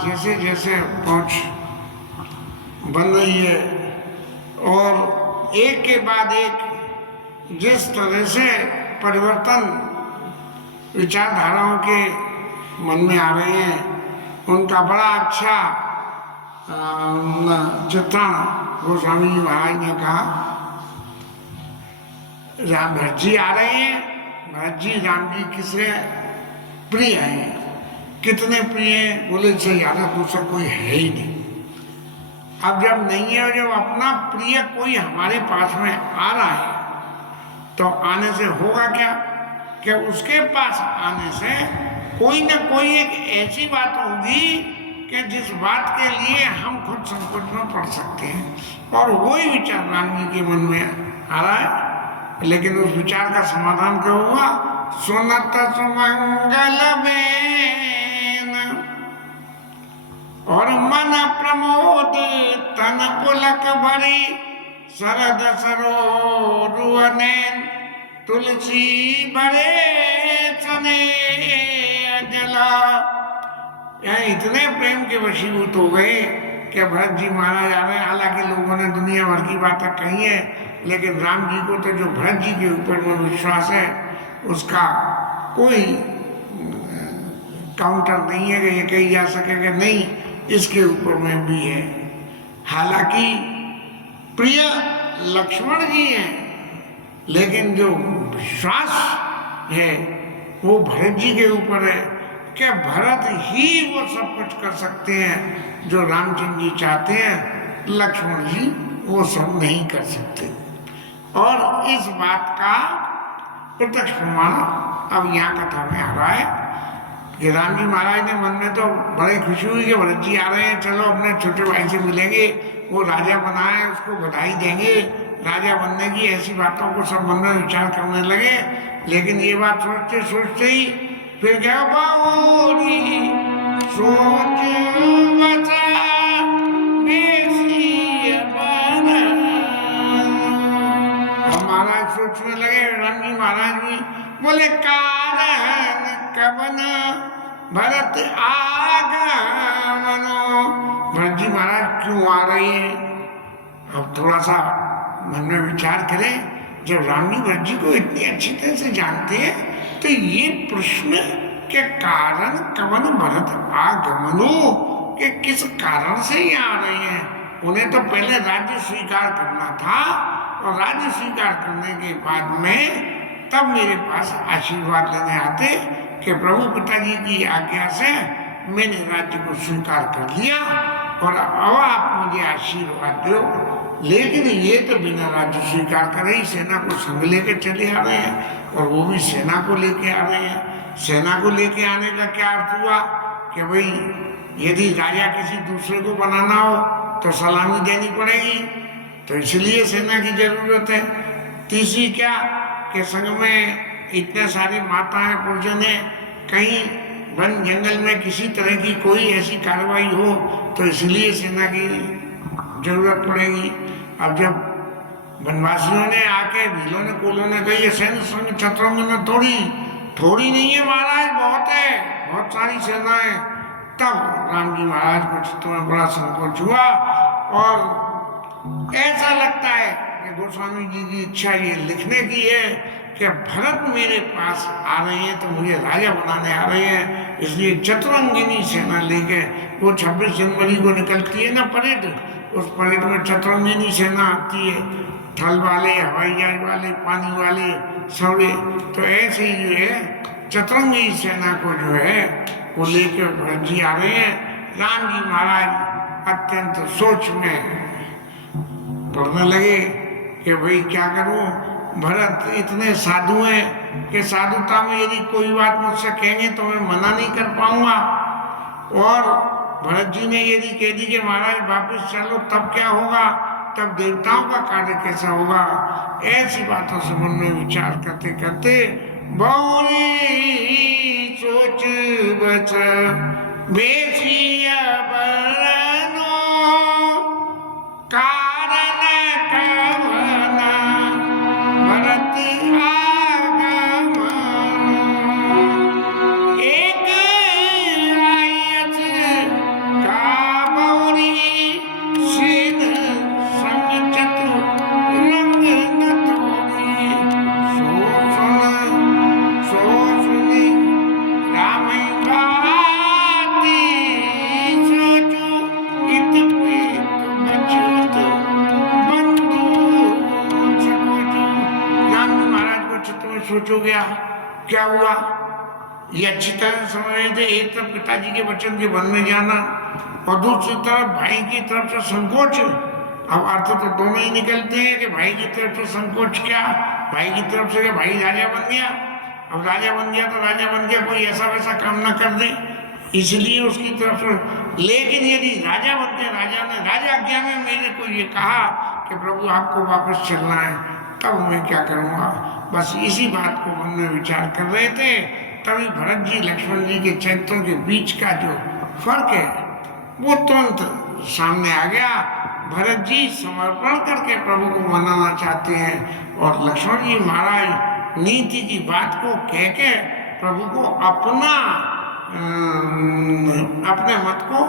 जैसे जैसे पहुंच बन रही है और एक के बाद एक जिस तरह से परिवर्तन विचारधाराओं के मन में आ रहे हैं, उनका बड़ा अच्छा चित्रण गोस्वामी जी महाराज ने कहा। राम भरत जी आ रहे हैं, भरत जी राम जी किससे प्रिय हैं, कितने प्रिय हैं, बोले से ज्यादा दूसरा कोई है ही नहीं। अब जब नहीं है, जब अपना प्रिय कोई हमारे पास में आ रहा है तो आने से होगा क्या कि उसके पास आने से कोई ना कोई एक ऐसी बात होगी कि जिस बात के लिए हम खुद संकट में पड़ सकते हैं, और वही विचार राम जी के मन में आ रहा है। लेकिन उस विचार का समाधान क्या हुआ? सुनत सुमंगल बेन और मन प्रमोद तन पुलक भरी, शरद सरोरुअनैन तुलसी भरे सने जला। यहाँ इतने प्रेम के वशीभूत हो गए कि भरत जी महाराज आ रहे हैं। हालांकि लोगों ने दुनिया भर की बातें कही है, लेकिन राम जी को तो जो भरत जी के ऊपर में विश्वास है उसका कोई काउंटर नहीं है कि ये कही जा सके कि नहीं, इसके ऊपर में भी है। हालांकि प्रिय लक्ष्मण जी हैं, लेकिन जो विश्वास है वो भरत जी के ऊपर है कि भरत ही वो सब कुछ कर सकते हैं जो रामचंद्र जी चाहते हैं, लक्ष्मण जी वो सब नहीं कर सकते। और इस बात का प्रत्यक्ष प्रमाण अब यहाँ कथा में आ रहा है कि राम जी महाराज ने मन में तो बड़ी खुशी हुई कि भरत जी आ रहे हैं, चलो अपने छोटे भाई से मिलेंगे, वो राजा बना है उसको बधाई देंगे, राजा बनने की ऐसी बातों को सब मन में विचार करने लगे। लेकिन ये बात सोचते सोचते ही फिर क्या बाउरी सोच बचा महाराज सोचने लगे, राम जी महाराज भी बोले कारण कवन भरत आगमनो। भरत जी महाराज क्यों आ रहे हैं? अब थोड़ा सा मन में विचार करें, जब राम जी भरत जी को इतनी अच्छी तरह से जानते हैं तो ये प्रश्न के कारण कवन भरत आगमनो, कि किस कारण से ये आ रहे हैं। उन्हें तो पहले राज्य स्वीकार करना था, और राज्य स्वीकार करने के बाद में तब मेरे पास आशीर्वाद लेने आते कि प्रभु पिताजी की आज्ञा से मैंने राज्य को स्वीकार कर लिया और अब आप मुझे आशीर्वाद दो। लेकिन ये तो बिना राज्य स्वीकार करे ही सेना को संग लेके चले आ रहे हैं, और वो भी सेना को लेके आ रहे हैं। सेना को लेके आने का क्या अर्थ हुआ कि भाई यदि राजा किसी दूसरे को बनाना हो तो सलामी देनी पड़ेगी, तो इसलिए सेना की जरूरत है। तीसरी क्या कि संग में इतने सारी माताएं पुरुषने, कहीं वन जंगल में किसी तरह की कोई ऐसी कार्रवाई हो तो इसलिए सेना की जरूरत पड़ेगी। अब जब वनवासियों ने आके भीलों ने कोलों ने कही ये सैन्य संग शत्रुघ्न ने थोड़ी नहीं है महाराज, बहुत है, बहुत सारी सेनाएं। तब राम जी महाराज को चित्त में बड़ा संकोच हुआ और ऐसा लगता है कि गोस्वामी जी की इच्छा ये लिखने की है कि भरत मेरे पास आ रहे हैं तो मुझे राजा बनाने आ रहे हैं, इसलिए चतुरंगिनी सेना लेके वो 26 जनवरी को निकलती है ना परेड, उस परेड में चतुरंगिनी सेना आती है, थल वाले, हवाई जहाज वाले, पानी वाले, सौरे। तो ऐसे ही जो है चतुरंगी सेना को जो है वो लेकर भरत जी आ रहे हैं। राम जी महाराज अत्यंत सोच में पड़ने लगे कि भाई क्या करूं, भरत इतने साधु हैं कि साधुता में यदि कोई बात मुझसे कहेंगे तो मैं मना नहीं कर पाऊंगा, और भरत जी ने यदि कह दी कि महाराज वापस चलो तब क्या होगा, तब देवताओं का कार्य कैसा होगा। ऐसी बातों से मन में विचार करते करते बहुरी सोच बच बेसिया बरनो कारण कवना भरत आगमन एक आयत का बहुरी सेन संग चतुरंग न तोड़ी सो सुनी राम बाती सोचो इत पेत बचत बंधु सकोचो। राम जी महाराज को चित्त में सोचो गया क्या हुआ, ये अच्छी तरह समझ रहे थे, एक तरफ पिताजी के वचन के वन में जाना और दूसरी तरफ भाई की तरफ से संकोच। अब अर्थ तो दोनों ही निकलते हैं कि भाई की तरफ से संकोच क्या, भाई की तरफ से भाई राजा बन गया, अब राजा बन गया तो राजा बन गया, कोई ऐसा वैसा काम ना कर दे, इसलिए उसकी तरफ से। लेकिन यदि राजा बनते, राजा ने राजा आज्ञा में मेरे को ये कहा कि प्रभु आपको वापस चलना है, तब मैं क्या करूँगा। बस इसी बात को मन में विचार कर रहे थे, तभी भरत जी लक्ष्मण जी के चरित्रों के बीच का जो फर्क है वो तुरंत सामने आ गया। भरत जी समर्पण करके प्रभु को मनाना चाहते हैं और लक्ष्मण जी महाराज नीति की बात को कह के प्रभु को अपने मत को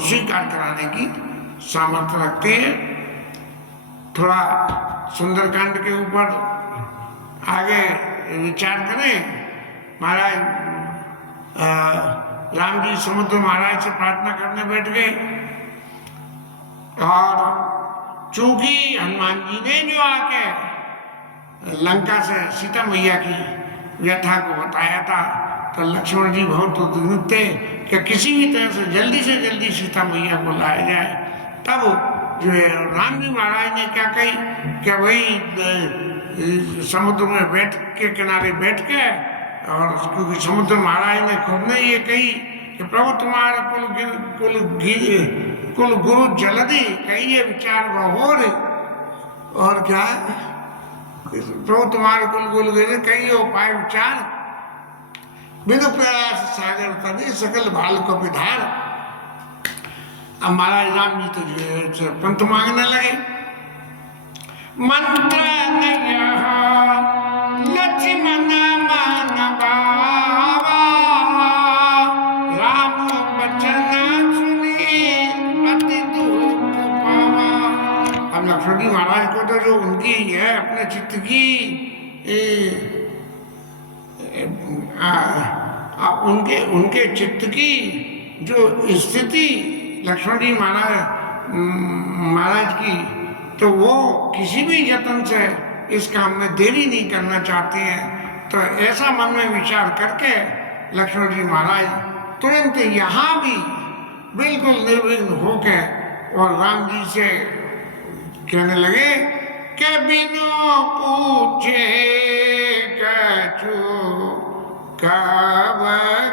स्वीकार कराने की सामर्थ्य रखते हैं। थोड़ा सुंदरकांड के ऊपर आगे विचार करें। महाराज राम जी समुद्र महाराज से प्रार्थना करने बैठ गए और चूंकि हनुमान जी ने जो आके लंका से सीता मैया की व्यथा को बताया था, तो लक्ष्मण जी बहुत उद्विग्न थे कि किसी भी तरह से जल्दी सीता मैया को लाया जाए। तब जो है राम जी महाराज ने क्या कही कि भाई समुद्र में बैठ के किनारे बैठ के, और क्योंकि समुद्र महाराज ने खुद ने ये कही कि प्रभु तुम्हारा कुल गुरु जलदी कहिए विचार बहोर, और क्या प्रभु तुम्हारे कुल गुरु कहिए उपाय विचार, बिनु प्रयास सागर तभी सकल भाल को विधार। अब महाराज राम जी तो जो है पंथ मांगने लगे। मंत्र लक्ष्मण मान बाबा राम बचन सुनी अति दुख पावा। अब लक्ष्मण जी महाराज को तो जो उनकी है अपने चित्त की उनके चित्त की जो स्थिति लक्ष्मण जी महाराज की, तो वो किसी भी यत्न से इस काम में देरी नहीं करना चाहते हैं। तो ऐसा मन में विचार करके लक्ष्मण जी महाराज तुरंत यहाँ भी बिल्कुल निर्विघ्न होके और राम जी से कहने लगे कि बिनु पूछे कछु कब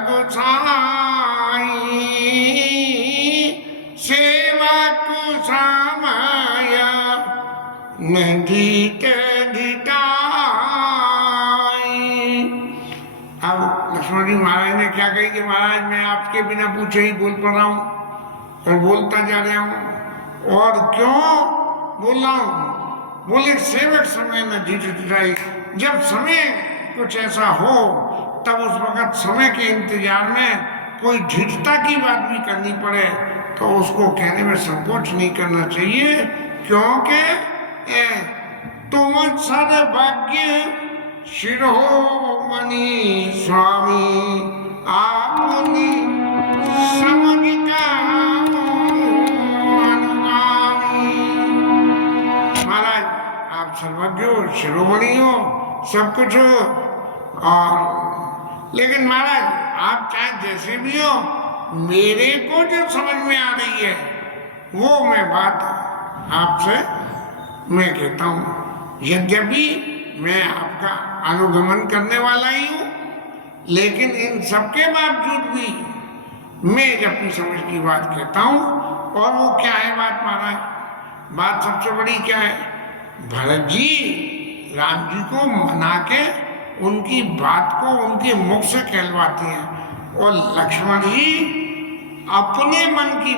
गुसाई सेवा कुसामया नंदीत घिटाई। अब लक्ष्मण जी महाराज ने क्या कही कि महाराज मैं आपके बिना पूछे ही बोल पड़ रहा हूँ और बोलता जा रहा हूँ, और क्यों बोल रहा हूँ। बोले सेवक समय न ढिठाई, जब समय कुछ ऐसा हो तब उस वक्त समय के इंतजार में कोई ढिठता की बात भी करनी पड़े तो उसको कहने में संकोच नहीं करना चाहिए, क्योंकि तुम सद्भाग्य शिरोमणि स्वामी आपनी समझ का अनुगामी। महाराज आप सर्वज्ञ हो, शिरोमणि हो, सब कुछ हो, और लेकिन महाराज आप चाहे जैसे भी हो, मेरे को जो समझ में आ रही है वो मैं बात आपसे मैं कहता हूँ। यद्यपि मैं आपका अनुगमन करने वाला ही हूँ, लेकिन इन सबके बावजूद भी मैं अपनी समझ की बात कहता हूँ। और वो क्या है बात महाराज? बात सबसे बड़ी क्या है? भरत जी राम जी को मना के उनकी बात को उनके मुख से कहलवाते हैं, और लक्ष्मण जी अपने मन की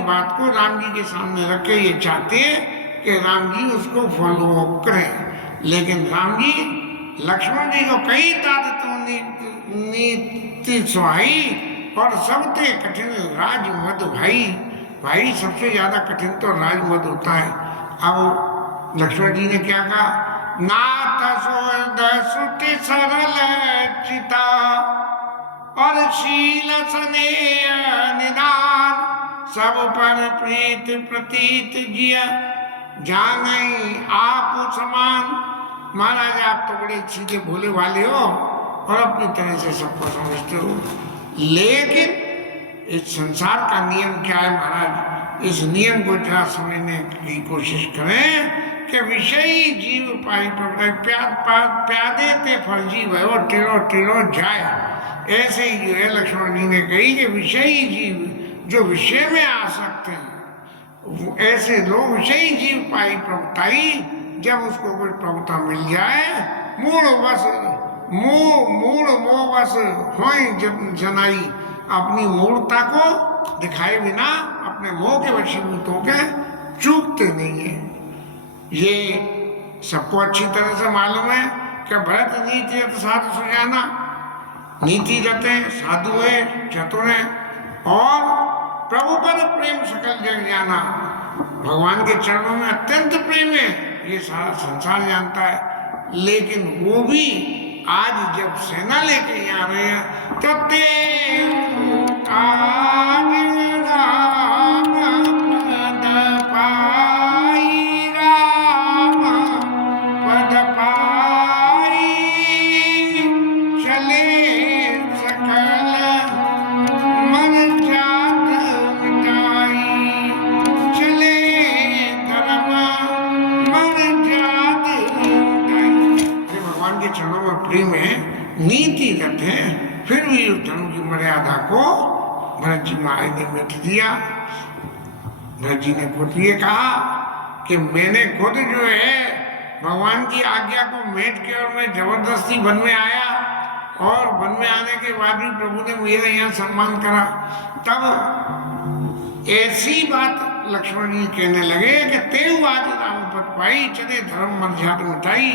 बात को राम जी के सामने रख के ये चाहते हैं कि राम जी उसको फॉलो करें। लेकिन राम जी लक्ष्मण जी को कई ताकतों नीति सुहाई, और सबसे कठिन राजमद भाई सबसे ज्यादा कठिन तो राजमद होता है। अब लक्ष्मण जी ने क्या कहा? नाथ सुति सरल चिता और शील स्नेह निदान, सब पर प्रीत प्रतीत जिया जाने आप समान। महाराज आप तो बड़े सीधे भोले वाले हो और अपनी तरह से सबको समझते हो, लेकिन इस संसार का नियम क्या है महाराज? इस नियम को जरा समझने की कोशिश करें कि विषयी जीव पाई पकड़े, प्यादे ते फर्जी भयो टेढ़ो टेढ़ो जाए। ऐसे ही जो है लक्ष्मण जी ने कही कि विषयी जीव जो विषय में आ सकते हैं, ऐसे लोग विषयी जीव पाई प्रभुताई, जब उसको कोई प्रभुता मिल जाए, मूल मोह बस होए जनाई, अपनी मूर्ता को दिखाए बिना अपने मोह के वशीभूत होकर चूकते नहीं है। ये सबको अच्छी तरह से मालूम है कि भरत नीति रत साधु सुजाना, नीति रते साधु है, चतुर है, और प्रभु पर प्रेम सकल जग जाना, भगवान के चरणों में अत्यंत प्रेम है, ये सारा संसार जानता है। लेकिन वो भी आज जब सेना लेके आ रहे हैं तो प्रेम है, नीति रत है, फिर भी उस धर्म की मर्यादा को भरत जी महाराज ने मिट दिया। भरत जी ने खुद ये कहा कि मैंने खुद जो है भगवान की आज्ञा को मेट के और मैं जबरदस्ती वन में आया, और वन में आने के बाद भी प्रभु ने मेरा यहाँ सम्मान करा। तब ऐसी बात लक्ष्मण जी कहने लगे कि तेऊ आज राम पद पाई, चले धर्म मर्यादा मिटाई।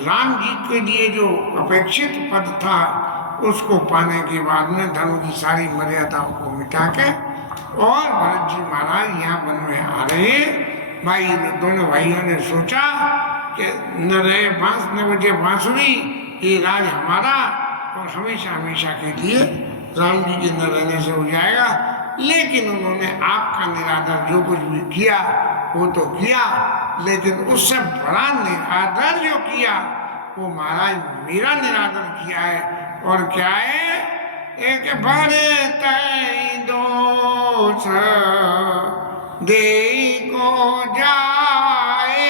राम जी के लिए जो अपेक्षित पद था उसको पाने के बाद में धर्म की सारी मर्यादाओं को मिटा के, और भरत जी महाराज यहाँ वन में आ रहे। भाई दोनों भाइयों ने सोचा कि न रहे बांस न बजे बांसुरी, ये राज हमारा और हमेशा हमेशा के लिए राम जी के न रहने से हो जाएगा। लेकिन उन्होंने आपका निरादर जो कुछ भी किया वो तो किया, लेकिन उससे बड़ा निरादर जो किया वो महाराज मेरा निरादर किया है। और क्या है? एक बड़े तय दोष दे को जाए,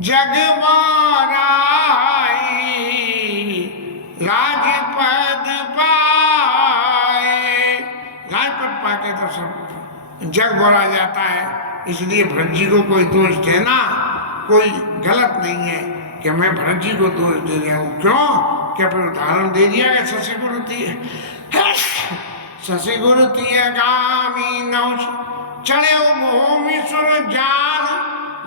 जग माराई राजपद पाए। राजपद पाके तो सब जग बोला जाता है, इसलिए भरत जी को कोई दोष देना कोई गलत नहीं है कि मैं भरत जी को दोष दे रहा हूँ। क्यों? क्या फिर उदाहरण दे दिया कि शशि गुरु गामी नौश चढ़े भूमि सुर जान,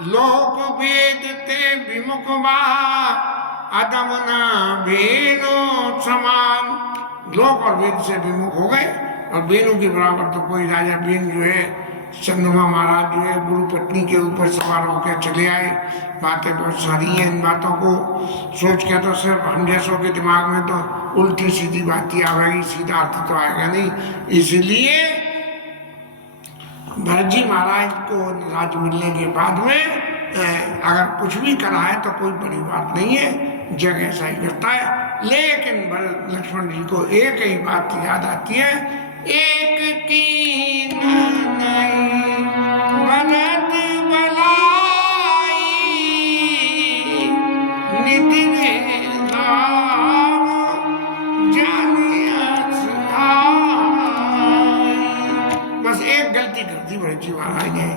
लोक वेद ते विमुख बा, अदम न भेनो समान। लोक और वेद से विमुख हो गए, और बेनों के बराबर तो कोई राजा बेन जो है, चंद्रमा महाराज जो है गुरु पत्नी के ऊपर सवार होकर चले आए। बातें बहुत सारी हैं, इन बातों को सोच के तो सिर्फ हम जैसों के दिमाग में तो उल्टी सीधी बातें आएगी, सीधा अर्थ तो आएगा नहीं। इसलिए भरत जी महाराज को राज मिलने के बाद में अगर कुछ भी करा है तो कोई बड़ी बात नहीं है, जग ऐसा ही करता है। लेकिन भरत लक्ष्मण जी को एक ही बात याद आती है, एक की भरत बलाई निधि बस एक गलती कर दी भरत जी महाराज ने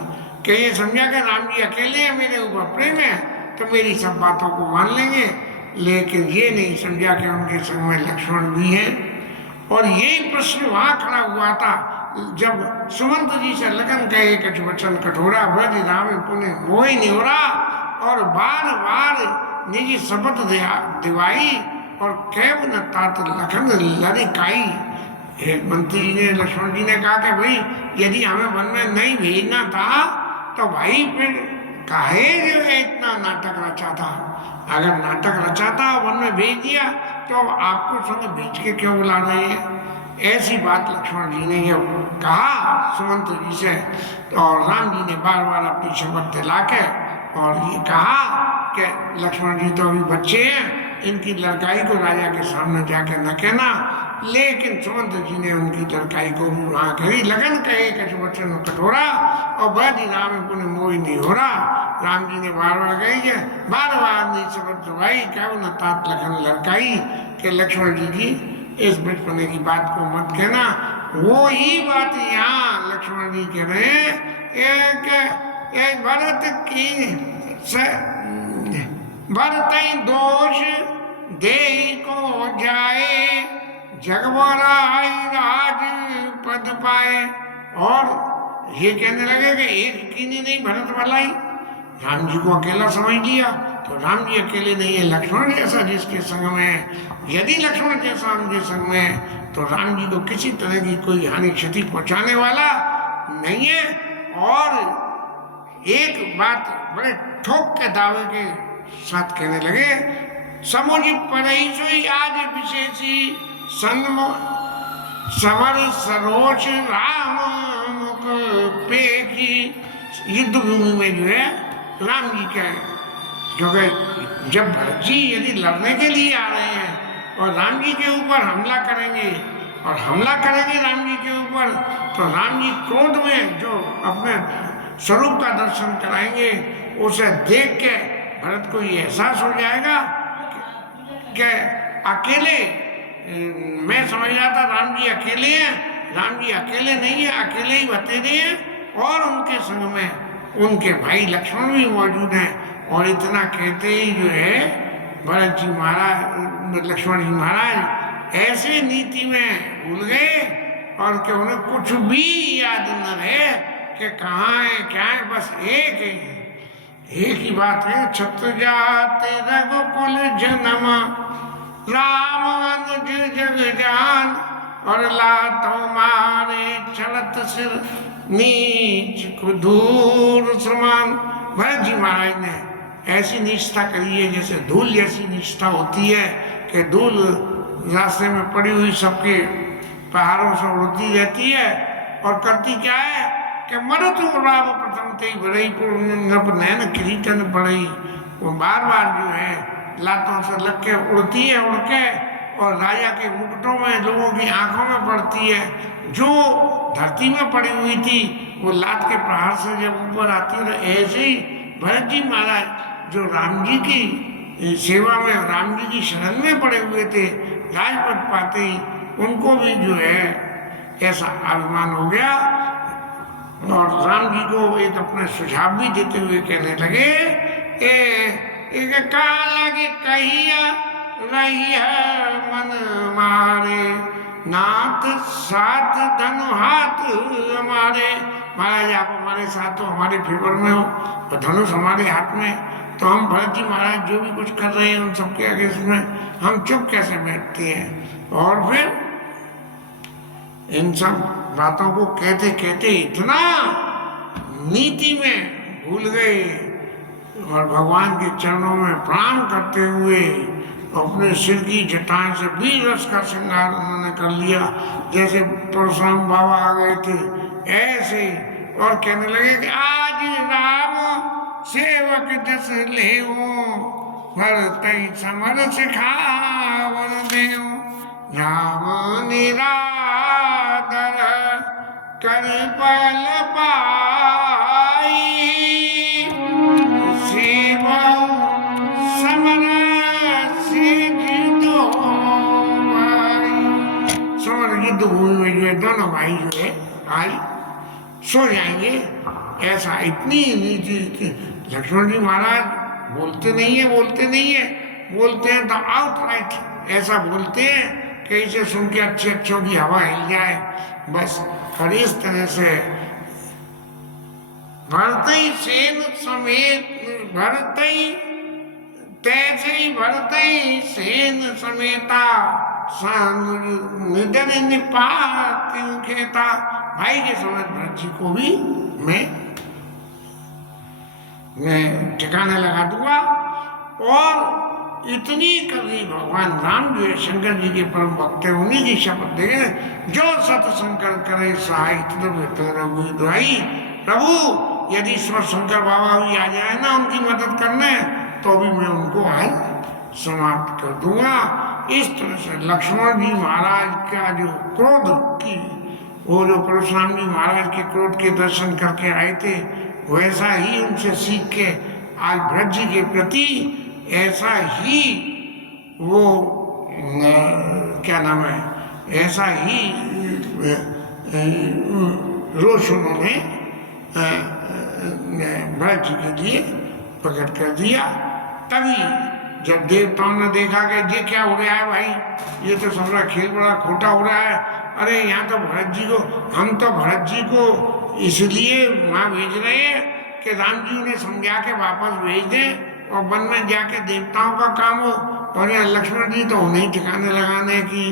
कि ये समझा कि राम जी अकेले हैं, मेरे ऊपर प्रेम है तो मेरी सब बातों को मान लेंगे। लेकिन ये नहीं समझा कि उनके संग में लक्ष्मण भी है। और यही प्रश्न वहां खड़ा हुआ था जब सुमंत जी से लगन कहे कछ वचन कठोरा, ब्रज राम पुण्य मोहि निहोरा, और बार बार निजी शपथ दिवाई, और कैब न तात लखन लड़काई। मंत्री जी ने लक्ष्मण जी ने कहा कि भाई यदि हमें वन में नहीं भेजना था तो भाई फिर काहे जो है इतना नाटक रचा था। अगर नाटक रचा था वन में भेज दिया तो आपको संग भेज के क्यों बुला रहे हैं। ऐसी बात लक्ष्मण जी ने ये कहा सुमंत जी से। और राम जी ने बार बार अपनी शपथ दिला के और ये कहा कि लक्ष्मण जी तो अभी बच्चे हैं, इनकी लड़काई को राजा के सामने जाके न कहना। लेकिन सुमंत जी ने उनकी लड़काई को भी वहां कही, लगन कहे कछ वचन कठोरा, और बद राम पुण्य मोहि नहीं हो रहा। राम जी ने बार बार कही है, बार बार नहीं शपथ भाई क्या न तात लखन लड़काई, के लक्ष्मण जी की इस बचपने की बात को मत कहना। वो ही बात यहाँ लक्ष्मण जी कह रहे हैं, भरत की भरत दोष दे को जाए, जगवराय राज पद पाए। और ये कहने लगे कि एक कीनी नहीं भरत भलाई, राम जी को अकेला समझ लिया तो राम जी अकेले नहीं है, लक्ष्मण जैसा जिसके संग में, यदि लक्ष्मण जैसा उनके संग में तो राम जी को किसी तरह की कोई हानि क्षति पहुंचाने वाला नहीं है। और एक बात बड़े ठोक के दावे के साथ कहने लगे, समुझ पड़ई सोई आज विशेषी, समर सरोज राम मुख पेखी। युद्ध भूमि में जो है राम जी का, क्योंकि जब भरत जी यदि लड़ने के लिए आ रहे हैं और राम जी के ऊपर हमला करेंगे और हमला करेंगे राम जी के ऊपर, तो राम जी क्रोध में जो अपने स्वरूप का दर्शन कराएंगे, उसे देख के भरत को ये एहसास हो जाएगा कि अकेले, मैं समझ रहा था राम जी अकेले हैं, राम जी अकेले नहीं है, अकेले ही बतेरे हैं और उनके संग में उनके भाई लक्ष्मण भी मौजूद हैं। और इतना कहते ही जो है भरत जी महाराज, लक्ष्मण जी महाराज ऐसे नीति में भूल गए और कि उन्हें कुछ भी याद न रहे कि कहाँ है क्या है, बस एक ही बात है, छत्र जात रघुकुल जन्म, राम अनुज जग जान, और लातो मारे चलत सिर, नीच कुधूर समान। भरत जी महाराज ने ऐसी निष्ठा करी है जैसे धूल जैसी निष्ठा होती है कि धूल रास्ते में पड़ी हुई सबके पहाड़ों से उड़ती रहती है और करती क्या है कि मरतु राम प्रथम ते बड़ई नभ नैन किरीटन बड़ई। वो बार बार जो है लातों से लग के उड़ती है, उड़ के और राजा के मुकुटों में, लोगों की आंखों में पड़ती है। जो धरती में पड़ी हुई थी वो लात के प्रहार से जब ऊपर आती है, ऐसे ही भरत जी महाराज जो राम जी की सेवा में, राम जी की शरण में पड़े हुए थे, राजपद पाते ही उनको भी जो है ऐसा अभिमान हो गया। और राम जी को एक अपने सुझाव भी देते हुए कहने लगे, एक लगे कहिया रही है मन मारे, नाथ साथ धनु हाथ हमारे। महाराज आप हमारे साथ हो, हमारे फेवर में हो, तो धनुष हमारे हाथ में, तो हम भरत जी महाराज जो भी कुछ कर रहे हैं उन सबके आगे इसमें हम चुप कैसे बैठते हैं। और फिर इन सब बातों को कहते कहते इतना नीति में भूल गए और भगवान के चरणों में प्रणाम करते हुए अपने सिर की जटाएं से वीर रस का श्रृंगार उन्होंने कर लिया, जैसे परशुराम बाबा आ गए थे ऐसे, और कहने लगे कि आज राम सेवक जस ले भरत समर सिखावर देव, राम निरादर कर पल पाई, सेवा समर युद्ध भूमि में जो है दोनों भाई जो है आज सो जाएंगे। ऐसा इतनी नीति लक्ष्मण जी महाराज बोलते नहीं है, बोलते हैं तो आउटराइट ऐसा बोलते हैं कि इसे सुन के अच्छे अच्छों की हवा हिल जाए बस। और इस तरह से भरतई सेन समेत भरतई तैसे ही भरतई सेन समेता निधन निपात खेता, भाई के समेत भरत जी को भी मैं ठिकाने लगा दूंगा। और इतनी कभी भगवान राम जो है शंकर जी के परम भक्त है, उन्हीं की शपथ दे जो सत शंकर करे सहाय दुआई। प्रभु यदि स्वर शंकर बाबा भी आ जाए ना उनकी मदद करने, तो भी मैं उनको आज समाप्त कर दूंगा। इस तरह से लक्ष्मण जी महाराज का जो क्रोध की, वो जो परशुराम जी महाराज के क्रोध के दर्शन करके आए थे, वैसा ही उनसे सीख के आज भरत जी के प्रति ऐसा ही वो क्या नाम है, ऐसा ही रोष उन्होंने भरत जी के लिए प्रकट कर दिया। तभी जब देवताओं ने देखा कि ये क्या हो रहा है भाई, ये तो सारा खेल बड़ा खोटा हो रहा है, अरे यहाँ तो भरत जी को, हम तो भरत जी को इसलिए वहाँ भेज रहे हैं कि राम जी उन्हें समझा के वापस भेज दें और वन में जाके देवताओं का काम हो, और यहाँ लक्ष्मण जी तो उन्हें ठिकाने लगाने की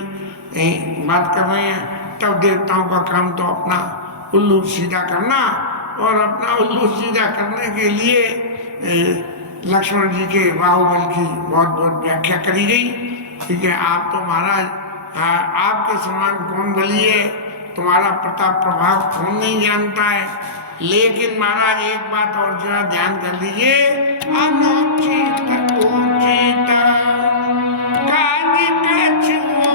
बात कर रहे हैं। तब देवताओं का काम तो अपना उल्लू सीधा करना, और अपना उल्लू सीधा करने के लिए लक्ष्मण जी के बाहुबल की बहुत बहुत व्याख्या करी गई। ठीक है, आप तो महाराज आपके समान कौन बली है, तुम्हारा प्रताप प्रभाव कौन नहीं जानता है। लेकिन महाराज एक बात और जरा ध्यान कर लीजिए, अनुचित उचित काज कछुओ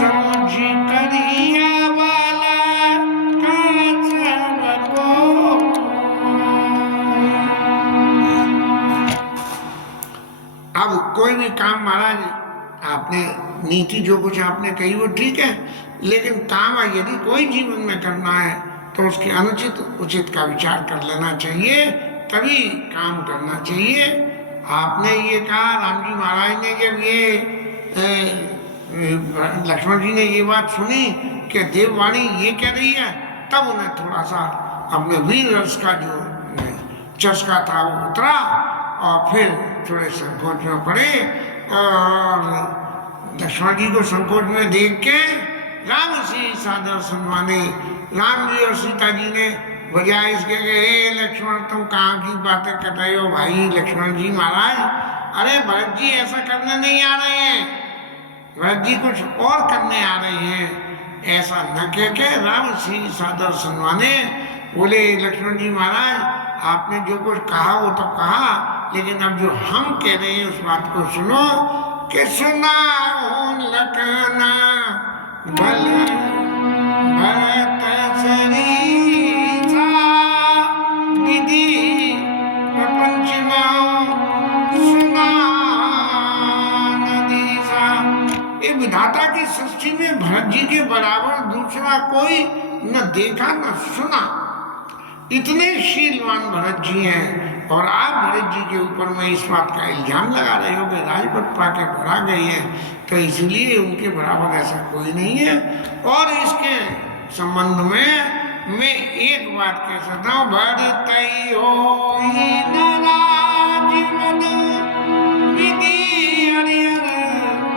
समझ करिया वाला काज को। अब कोई भी काम महाराज आपने नीति जो कुछ आपने कही वो ठीक है, लेकिन काम यदि कोई जीवन में करना है तो उसके अनुचित उचित का विचार कर लेना चाहिए, तभी काम करना चाहिए। आपने ये कहा, राम जी महाराज ने जब ये लक्ष्मण जी ने ये बात सुनी कि देववाणी ये कह रही है, तब उन्हें थोड़ा सा अपने वीर रस का जो चस्का था वो उतरा और फिर थोड़े संकोच में पड़े। और लक्ष्मण जी को संकोच में देख के राम से सादर सम्माने, राम जी और सीता जी ने बजाय इसके हे लक्ष्मण तुम कहाँ की बातें कर रहे हो भाई लक्ष्मण जी महाराज, अरे भरत जी ऐसा करने नहीं आ रहे हैं, भरत जी कुछ और करने आ रहे हैं, ऐसा न कह के राम सी सादर सम्माने बोले लक्ष्मण जी महाराज आपने जो कुछ कहा वो तो कहा, लेकिन अब जो हम कह रहे हैं उस बात को सुनो कि सुना लखना भल भरत सरीसा विधि प्रपंच सुना नदीसा। ये विधाता की सृष्टि में भरत जी के बराबर दूसरा कोई न देखा न सुना, इतने शीलवान भरत जी हैं। और आप भरत जी के ऊपर में इस बात का इल्जाम लगा रहे हो कि राजपद पाके भरा गए हैं, तो इसलिए उनके बराबर ऐसा कोई नहीं है। और इसके संबंध में मैं एक बात कह सकता हूँ, भरतई होई नाराज मन, विधि हरिहर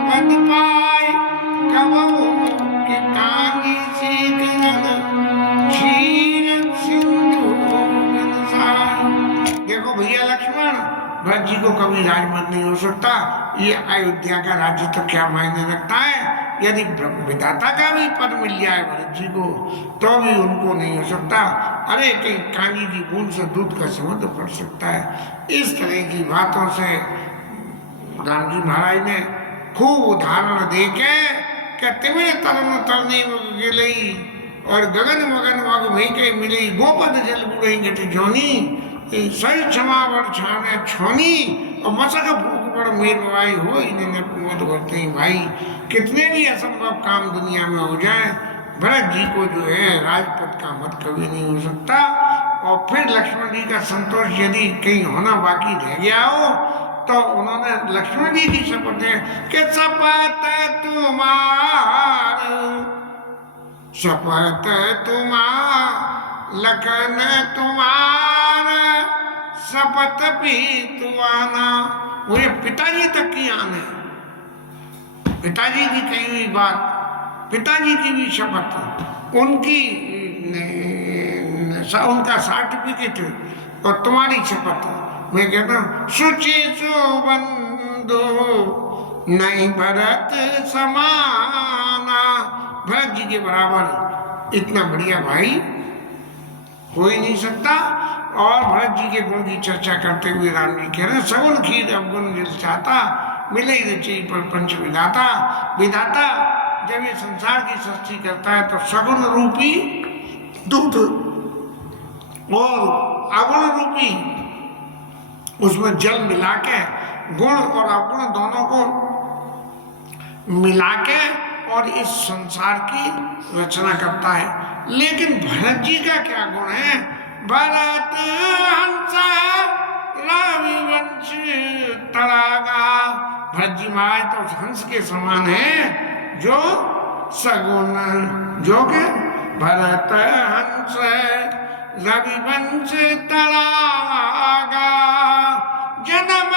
पद पाए, कबहु के कांगी सीखरन, क्षीर सिंधु बिन साई। देखो भैया लक्ष्मण, भरत जी को कभी राजमंत्री नहीं हो सकता। ये अयोध्या का राज्य तो क्या मायने रखता है? यदि विधाता का भी पद मिल जाए भरत जी को तो भी उनको नहीं हो सकता। अरे कहीं कांगी की बूंद से दूध का समुद्र पड़ सकता है। इस तरह की बातों से राम जी महाराज ने खूब उदाहरण दे के तिमिर तरन तरनी गिलई और गगन मगन मग भई के मिली, गोपद जल बुढ़ई गति जोनी, सही क्षमावर छाने छोनी और मसक भूख पर मेरवाई हो इन्हें मत करते ही भाई। कितने भी असंभव काम दुनिया में हो जाए, भरत जी को जो है राजपद का मत कभी नहीं हो सकता। और फिर लक्ष्मण जी का संतोष यदि कहीं होना बाकी रह गया हो तो उन्होंने लक्ष्मण जी की शपथ है कि शपथ तुम्हार, शपथ तुम्हार लखन तुम्हार, शपथ भी तुआना। वो ये पिताजी तक की आन है, पिताजी की कही हुई बात, पिताजी की भी शपथ, उनकी उनका सर्टिफिकेट और तुम्हारी शपथ। मैं कहता हूँ सुचि सुबंधु नहीं भरत समाना, भरत जी के बराबर इतना बढ़िया भाई हो ही नहीं सकता। और भरत जी के गुण की चर्चा करते हुए राम जी कह रहे हैं, सगुन खीर अवगुण जिस चाहता, मिले रचि पर पंच विधाता। विधाता जब ये संसार की सृष्टि करता है तो सगुण रूपी दूध और अगुण रूपी उसमें जल मिला के, गुण और अवगुण दोनों को मिला के और इस संसार की रचना करता है। लेकिन भरत जी का क्या गुण है? भरत हंस रविवंश तड़ागा। भरत जी महाराज तो हंस के समान है जो सगुण, जो के भरत हंस रविवंश तड़ागा, जन्म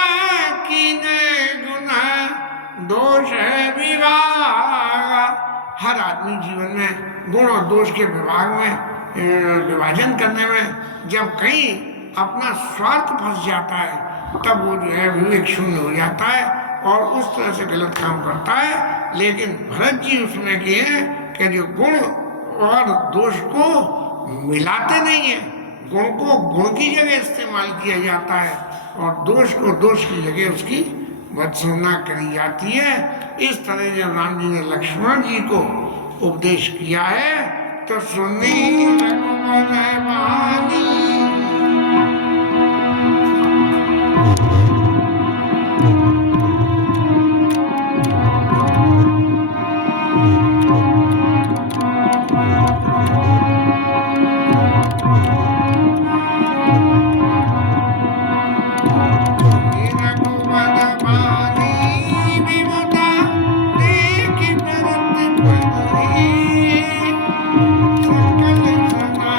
कीने गुण दोष विभाग। हर आदमी जीवन में गुण और दोष के विभाग में विभाजन करने में जब कहीं अपना स्वार्थ फंस जाता है तब वो जो है विवेक शून्य हो जाता है और उस तरह से गलत काम करता है। लेकिन भरत जी उसमें किए कि जो गुण और दोष को मिलाते नहीं है, गुण को गुण की जगह इस्तेमाल किया जाता है और दोष को दोष की जगह उसकी वत्सना करी जाती है। इस तरह जब राम जी ने लक्ष्मण जी को उपदेश किया है तो सुनी रघुवर वाणी, सकल सना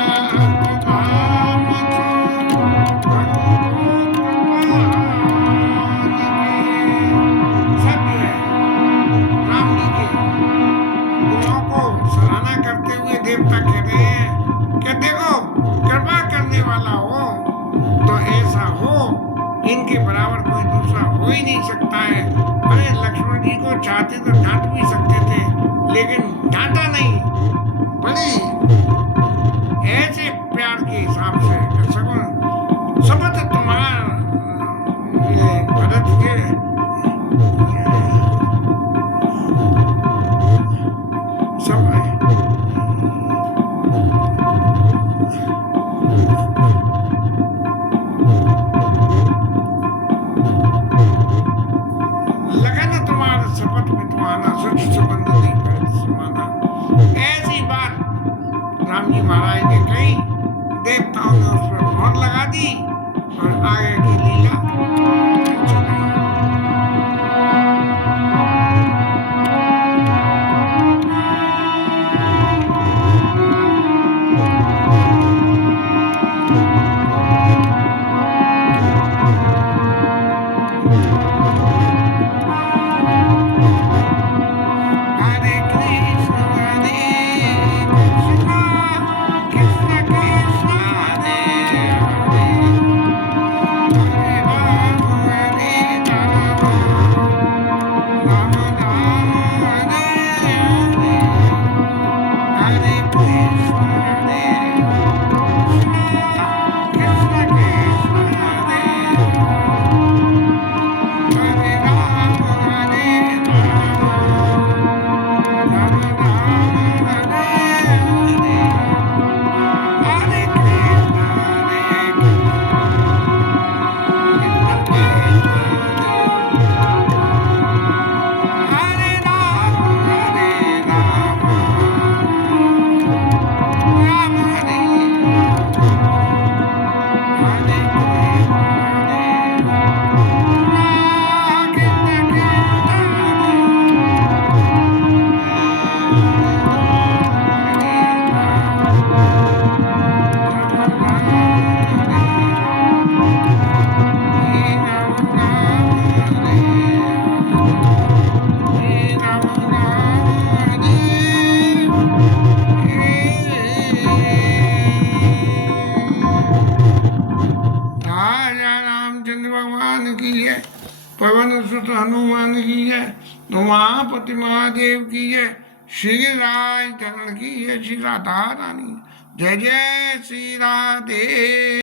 पवन सुत हनुमान की जय, उमापति महादेव की जय, श्री राज चरण की जय, श्री राधा रानी जय जय श्री राधे।